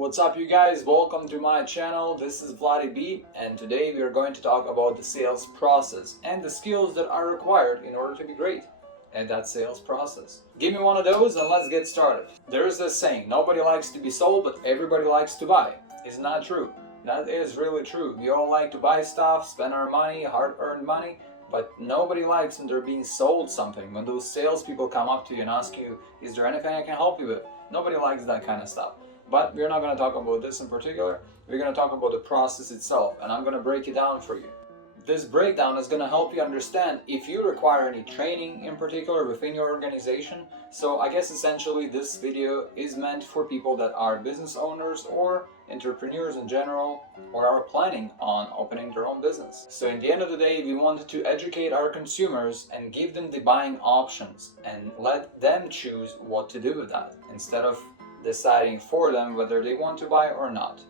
What's up, you guys? Welcome to my channel. This is Vladdy B, and today we are going to talk about the sales process and the skills that are required in order to be great at that sales process. Give me one of those and let's get started. There is this saying, nobody likes to be sold, but everybody likes to buy. Isn't that true? That is really true. We all like to buy stuff, spend our money, hard-earned money, but nobody likes when they're being sold something. When those salespeople come up to you and ask you, is there anything I can help you with? Nobody likes that kind of stuff. But we're not going to talk about this in particular. We're going to talk about the process itself, and I'm going to break it down for you. This breakdown is going to help you understand if you require any training in particular within your organization. So I guess essentially this video is meant for people that are business owners or entrepreneurs in general, or are planning on opening their own business. So in the end of the day, we wanted to educate our consumers and give them the buying options and let them choose what to do with that instead of deciding for them whether they want to buy or not.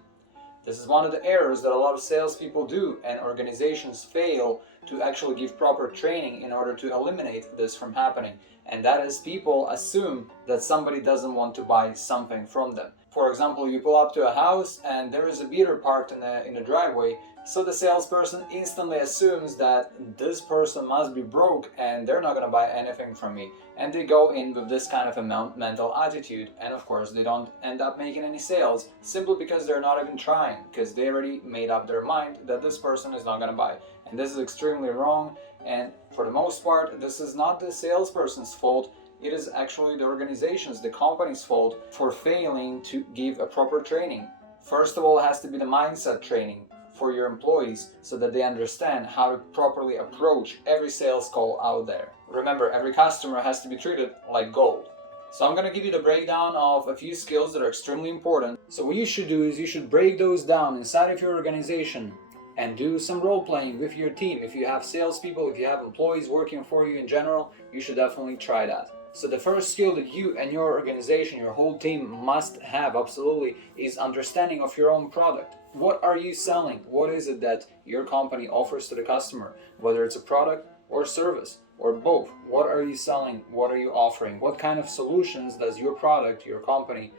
This is one of the errors that a lot of salespeople do, and organizations fail to actually give proper training in order to eliminate this from happening. And that is, people assume that somebody doesn't want to buy something from them. For example, you pull up to a house and there is a beater parked in the driveway, so the salesperson instantly assumes that this person must be broke and they're not going to buy anything from me. And they go in with this kind of a mental attitude, and of course they don't end up making any sales simply because they're not even trying, because they already made up their mind that this person is not going to buy. And this is extremely wrong, and for the most part this is not the salesperson's fault. It is actually the organization's, the company's fault for failing to give a proper training. First of all, it has to be the mindset training for your employees so that they understand how to properly approach every sales call out there. Remember, every customer has to be treated like gold. So I'm going to give you the breakdown of a few skills that are extremely important. So what you should do is you should break those down inside of your organization and do some role playing with your team. If you have salespeople, if you have employees working for you in general, you should definitely try that. So the first skill that you and your organization, your whole team must have absolutely is understanding of your own product. What are you selling? What is it that your company offers to the customer? Whether it's a product or service or both. What are you selling? What are you offering? What kind of solutions does your product, your company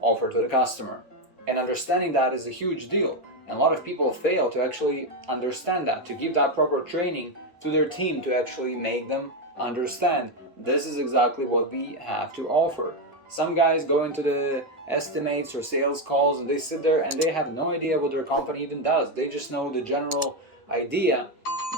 offer to the customer? And understanding that is a huge deal. And a lot of people fail to actually understand that, to give that proper training to their team to actually make them understand this is exactly what we have to offer. Some guys go into the estimates or sales calls and they sit there and they have no idea what their company even does. They just know the general idea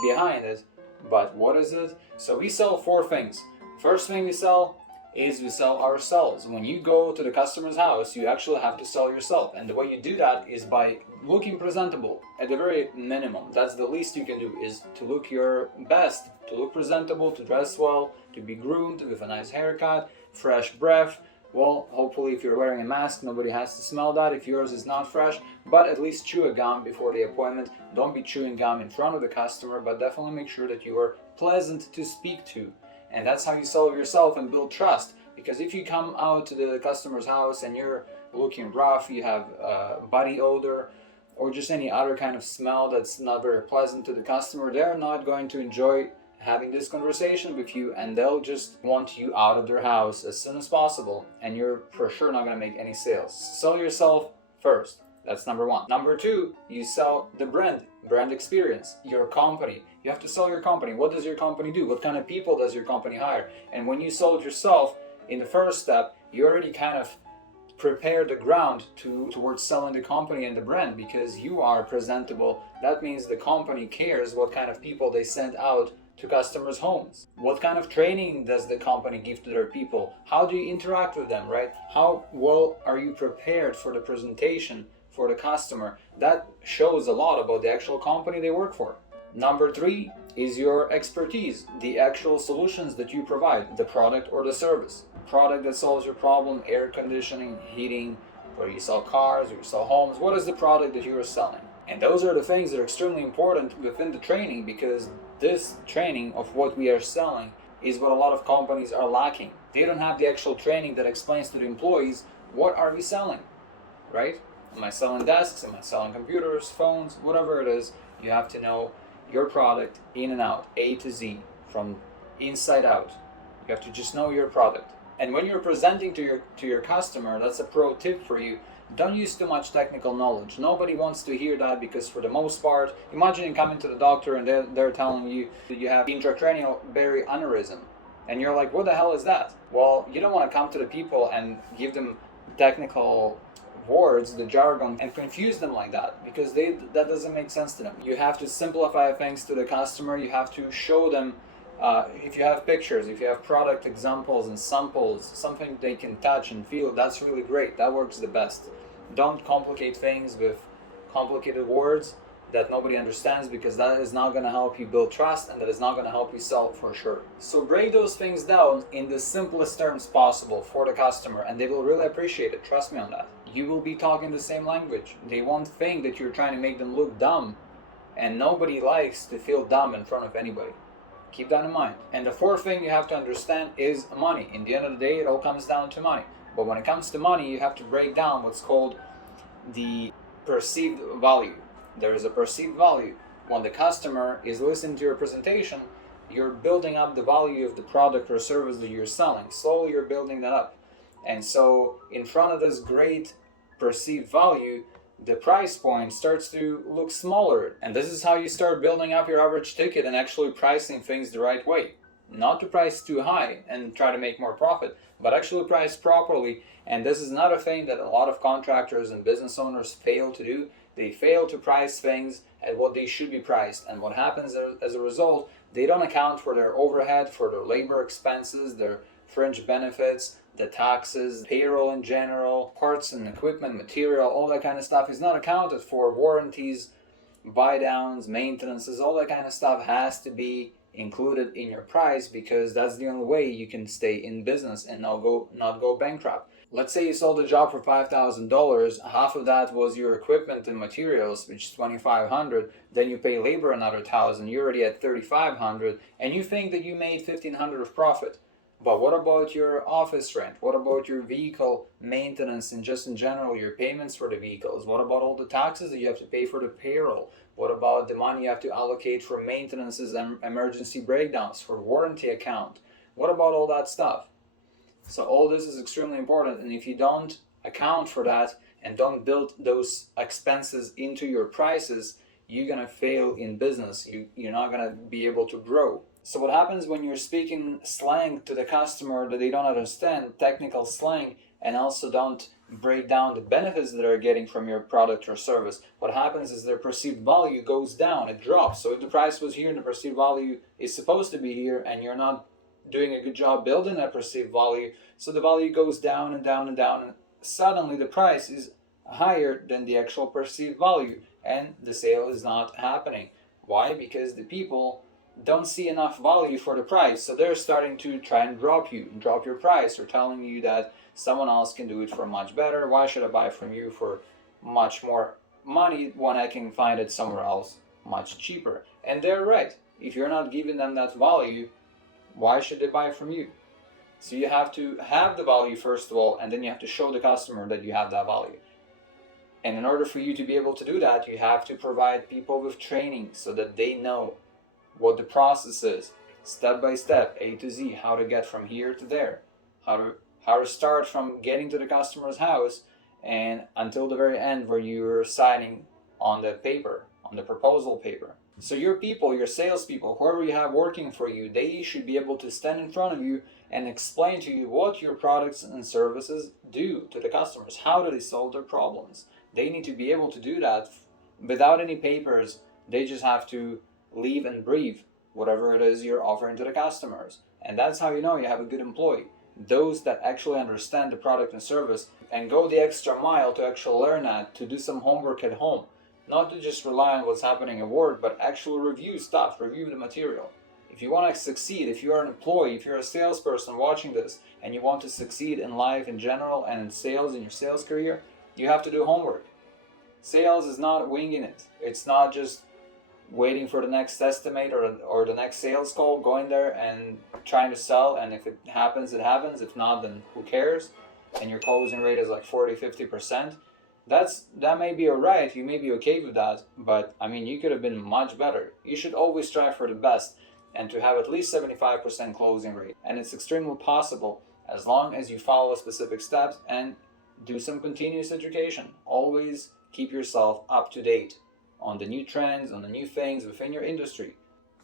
behind it, but what is it? So we sell four things. First thing we sell is we sell ourselves. When you go to the customer's house, you actually have to sell yourself, and the way you do that is by looking presentable at the very minimum. That's the least you can do, is to look your best, to look presentable, to dress well, to be groomed with a nice haircut, fresh breath. Well, hopefully if you're wearing a mask, nobody has to smell that if yours is not fresh, but at least chew a gum before the appointment. Don't be chewing gum in front of the customer, but definitely make sure that you are pleasant to speak to. And that's how you sell yourself and build trust. Because if you come out to the customer's house and you're looking rough, you have body odor, or just any other kind of smell that's not very pleasant to the customer, they're not going to enjoy having this conversation with you, and they'll just want you out of their house as soon as possible, and you're for sure not going to make any sales. Sell yourself first. That's number one. Number two, you sell the brand experience, your company. You have to sell your company. What does your company do? What kind of people does your company hire? And when you sold yourself in the first step, you already kind of prepare the ground towards selling the company and the brand, because you are presentable. That means the company cares what kind of people they send out to customers' homes. What kind of training does the company give to their people? How do you interact with them, right? How well are you prepared for the presentation for the customer? That shows a lot about the actual company they work for. Number three is your expertise, the actual solutions that you provide, the product or the service. Product that solves your problem, air conditioning, heating, or you sell cars, or you sell homes. What is the product that you are selling? And those are the things that are extremely important within the training, because this training of what we are selling is what a lot of companies are lacking. They don't have the actual training that explains to the employees, what are we selling, right? Am I selling desks? Am I selling computers, phones, whatever it is? You have to know your product in and out, A to Z, from inside out. You have to just know your product. And when you're presenting to your customer, that's a pro tip for you. Don't use too much technical knowledge. Nobody wants to hear that, because for the most part, imagine you coming to the doctor and they're telling you that you have intracranial berry aneurysm. And you're like, what the hell is that? Well, you don't want to come to the people and give them technical words, the jargon, and confuse them like that, because that doesn't make sense to them. You have to simplify things to the customer. You have to show them, if you have pictures, if you have product examples and samples, something they can touch and feel, that's really great. That works the best. Don't complicate things with complicated words that nobody understands, because that is not going to help you build trust, and that is not going to help you sell for sure. So break those things down in the simplest terms possible for the customer, and they will really appreciate it. Trust me on that. You will be talking the same language. They won't think that you're trying to make them look dumb, and nobody likes to feel dumb in front of anybody. Keep that in mind. And the fourth thing you have to understand is money. In the end of the day, it all comes down to money. But when it comes to money, you have to break down what's called the perceived value. There is a perceived value. When the customer is listening to your presentation, you're building up the value of the product or service that you're selling. Slowly you're building that up. And so in front of this great perceived value, the price point starts to look smaller. And this is how you start building up your average ticket and actually pricing things the right way. Not to price too high and try to make more profit, but actually price properly. And this is not a thing that a lot of contractors and business owners fail to do. They fail to price things at what they should be priced. And what happens as a result, they don't account for their overhead, for their labor expenses, their fringe benefits, the taxes, payroll in general, parts and equipment, material, all that kind of stuff is not accounted for. Warranties, buy downs, maintenances, all that kind of stuff has to be included in your price, because that's the only way you can stay in business and not go bankrupt. Let's say you sold a job for $5,000, half of that was your equipment and materials, which is $2,500, then you pay labor another $1,000, you're already at $3,500, and you think that you made $1,500 of profit. But what about your office rent? What about your vehicle maintenance and just in general your payments for the vehicles? What about all the taxes that you have to pay for the payroll? What about the money you have to allocate for maintenances and emergency breakdowns, for warranty account? What about all that stuff? So all this is extremely important, and if you don't account for that and don't build those expenses into your prices, you're gonna fail in business. You're not gonna be able to grow. So what happens when you're speaking slang to the customer that they don't understand, technical slang, and also don't break down the benefits that they're getting from your product or service? What happens is their perceived value goes down, it drops. So if the price was here and the perceived value is supposed to be here, and you're not doing a good job building that perceived value, so the value goes down and down and down, and suddenly the price is higher than the actual perceived value, and the sale is not happening. Why? Because the people don't see enough value for the price, so they're starting to try and drop your price, or telling you that someone else can do it for much better. Why should I buy from you for much more money when I can find it somewhere else much cheaper? And they're right. If you're not giving them that value, why should they buy from you? So you have to have the value first of all, and then you have to show the customer that you have that value. And in order for you to be able to do that, you have to provide people with training so that they know what the process is, step by step, A to Z, how to get from here to there, how to start from getting to the customer's house and until the very end where you're signing on the paper, on the proposal paper. So your people, your salespeople, whoever you have working for you, they should be able to stand in front of you and explain to you what your products and services do to the customers. How do they solve their problems? They need to be able to do that without any papers. They just have to live and breathe whatever it is you're offering to the customers. And that's how you know you have a good employee. Those that actually understand the product and service and go the extra mile to actually learn that, to do some homework at home. Not to just rely on what's happening at work, but actually review stuff, review the material. If you want to succeed, if you're an employee, if you're a salesperson watching this, and you want to succeed in life in general and in sales, in your sales career, you have to do homework. Sales is not winging it. It's not just waiting for the next estimate or the next sales call, going there and trying to sell, and if it happens, it happens. If not, then who cares? And your closing rate is like 40-50%. That may be alright, you may be okay with that, but I mean, you could have been much better. You should always strive for the best and to have at least 75% closing rate. And it's extremely possible as long as you follow specific steps and do some continuous education. Always keep yourself up to date on the new trends, on the new things within your industry.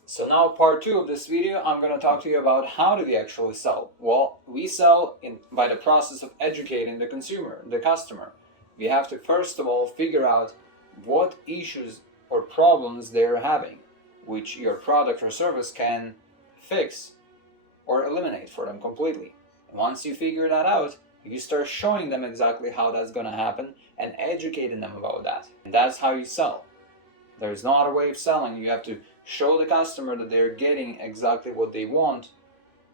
So now part 2 of this video, I'm going to talk to you about how do we actually sell. Well, we sell by the process of educating the consumer, the customer. We have to first of all figure out what issues or problems they're having, which your product or service can fix or eliminate for them completely. And once you figure that out, you start showing them exactly how that's going to happen and educating them about that. And that's how you sell. There's no other way of selling. You have to show the customer that they're getting exactly what they want.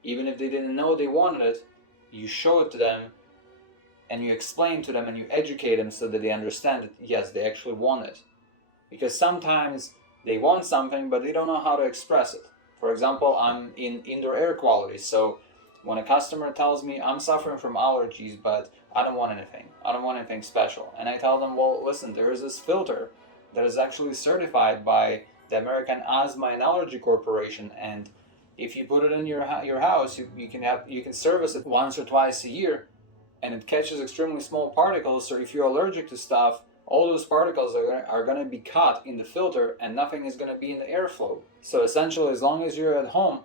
Even if they didn't know they wanted it, you show it to them and you explain to them and you educate them so that they understand that yes, they actually want it. Because sometimes they want something but they don't know how to express it. For example, I'm in indoor air quality, so when a customer tells me I'm suffering from allergies but I don't want anything special, and I tell them, well, listen, there is this filter that is actually certified by the American Asthma and Allergy Corporation, and if you put it in your house, you can service it once or twice a year, and it catches extremely small particles. So if you're allergic to stuff, all those particles are going to be caught in the filter, and nothing is going to be in the airflow. So essentially, as long as you're at home,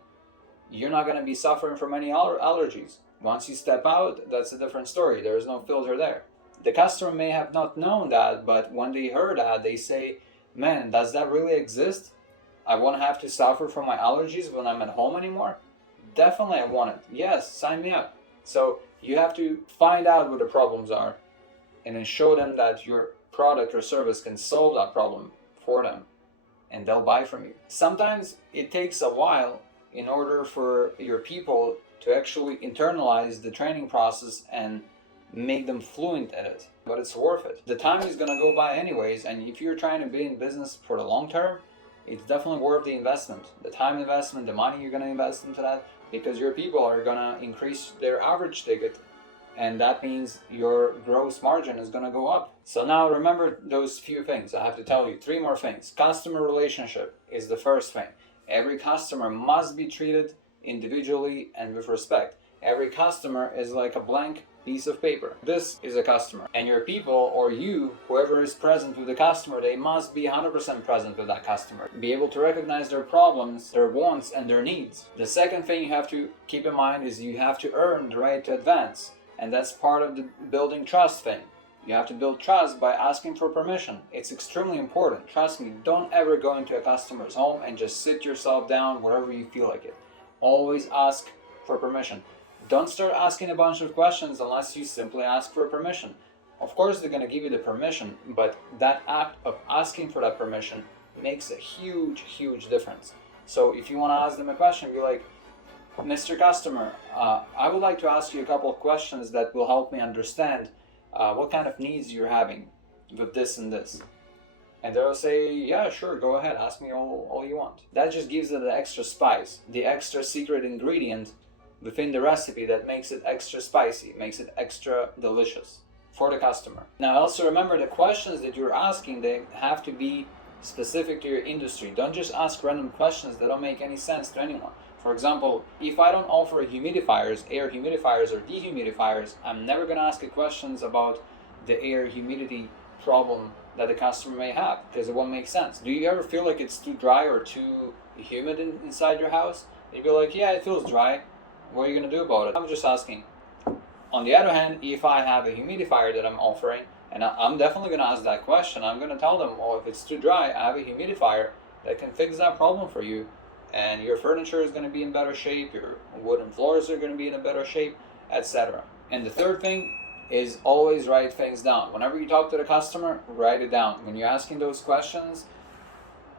you're not going to be suffering from any allergies. Once you step out, that's a different story. There is no filter there. The customer may have not known that, but when they heard that, they say, man, does that really exist? I won't have to suffer from my allergies when I'm at home anymore? Definitely I want it. Yes, sign me up. So you have to find out what the problems are and then show them that your product or service can solve that problem for them, and they'll buy from you. Sometimes it takes a while in order for your people to actually internalize the training process and make them fluent at it, but it's worth it. The time is going to go by anyways, and if you're trying to be in business for the long term, it's definitely worth the investment, the time investment, the money you're going to invest into that, because your people are going to increase their average ticket, and that means your gross margin is going to go up. So now remember those few things. I have to tell you 3 more things. Customer relationship is the first thing. Every customer must be treated individually and with respect. Every customer is like a blank piece of paper. This is a customer, and your people, or you, whoever is present with the customer, they must be 100% present with that customer. Be able to recognize their problems, their wants, and their needs. The second thing you have to keep in mind is you have to earn the right to advance, and that's part of the building trust thing. You have to build trust by asking for permission. It's extremely important. Trust me, don't ever go into a customer's home and just sit yourself down wherever you feel like it. Always ask for permission. Don't start asking a bunch of questions unless you simply ask for permission. Of course, they're going to give you the permission, but that act of asking for that permission makes a huge, huge difference. So if you want to ask them a question, be like, Mr. Customer, I would like to ask you a couple of questions that will help me understand what kind of needs you're having with this and this. And they'll say, yeah, sure, go ahead, ask me all you want. That just gives it the extra spice, the extra secret ingredient within the recipe that makes it extra spicy, makes it extra delicious for the customer. Now also remember, the questions that you're asking, they have to be specific to your industry. Don't just ask random questions that don't make any sense to anyone. For example, if I don't offer humidifiers, air humidifiers or dehumidifiers, I'm never going to ask you questions about the air humidity problem that the customer may have, because it won't make sense. Do you ever feel like it's too dry or too humid inside your house? You'd be like, yeah, it feels dry. What are you going to do about it? I'm just asking. On the other hand, if I have a humidifier that I'm offering, and I'm definitely going to ask that question, I'm going to tell them, oh, if it's too dry, I have a humidifier that can fix that problem for you, and your furniture is going to be in better shape, your wooden floors are going to be in a better shape, etc. And the third thing is always write things down. Whenever you talk to the customer, write it down. When you're asking those questions,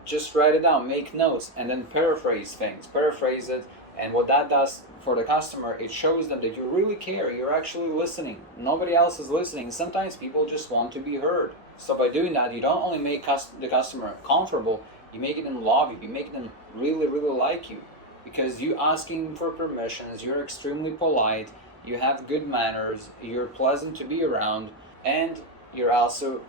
just write it down, make notes, and then paraphrase things. Paraphrase it, and what that does for the customer, it shows them that you really care, you're actually listening. Nobody else is listening. Sometimes people just want to be heard. So by doing that, you don't only make the customer comfortable, you make it in love you, you make them really, really like you. Because you asking for permissions, you're extremely polite, you have good manners, you're pleasant to be around, and you're also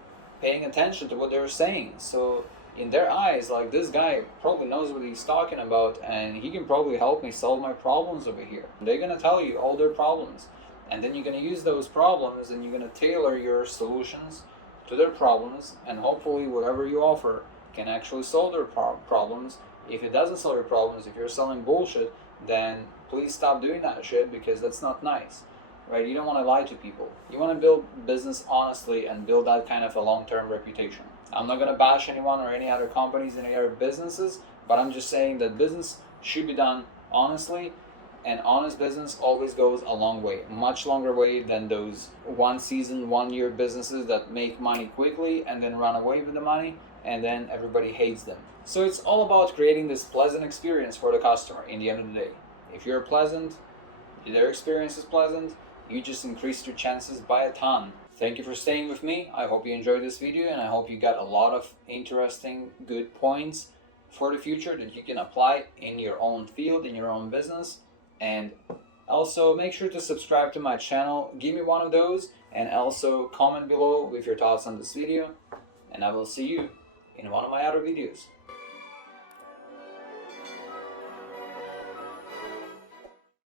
paying attention to what they're saying. So in their eyes, like, this guy probably knows what he's talking about, and he can probably help me solve my problems over here. They're gonna tell you all their problems. And then you're going to use those problems and you're going to tailor your solutions to their problems, and hopefully whatever you offer can actually solve their problems. If it doesn't solve your problems, if you're selling bullshit, then please stop doing that shit, because that's not nice, right? You don't want to lie to people. You want to build business honestly and build that kind of a long-term reputation. I'm not going to bash anyone or any other companies, any other businesses, but I'm just saying that business should be done honestly, and honest business always goes a long way, much longer way than those one season, 1 year businesses that make money quickly and then run away with the money, and then everybody hates them. So it's all about creating this pleasant experience for the customer in the end of the day. If you're pleasant, their experience is pleasant, you just increase your chances by a ton. Thank you for staying with me. I hope you enjoyed this video, and I hope you got a lot of interesting, good points for the future that you can apply in your own field, in your own business. And also make sure to subscribe to my channel, give me one of those, and also comment below with your thoughts on this video, and I will see you in one of my other videos.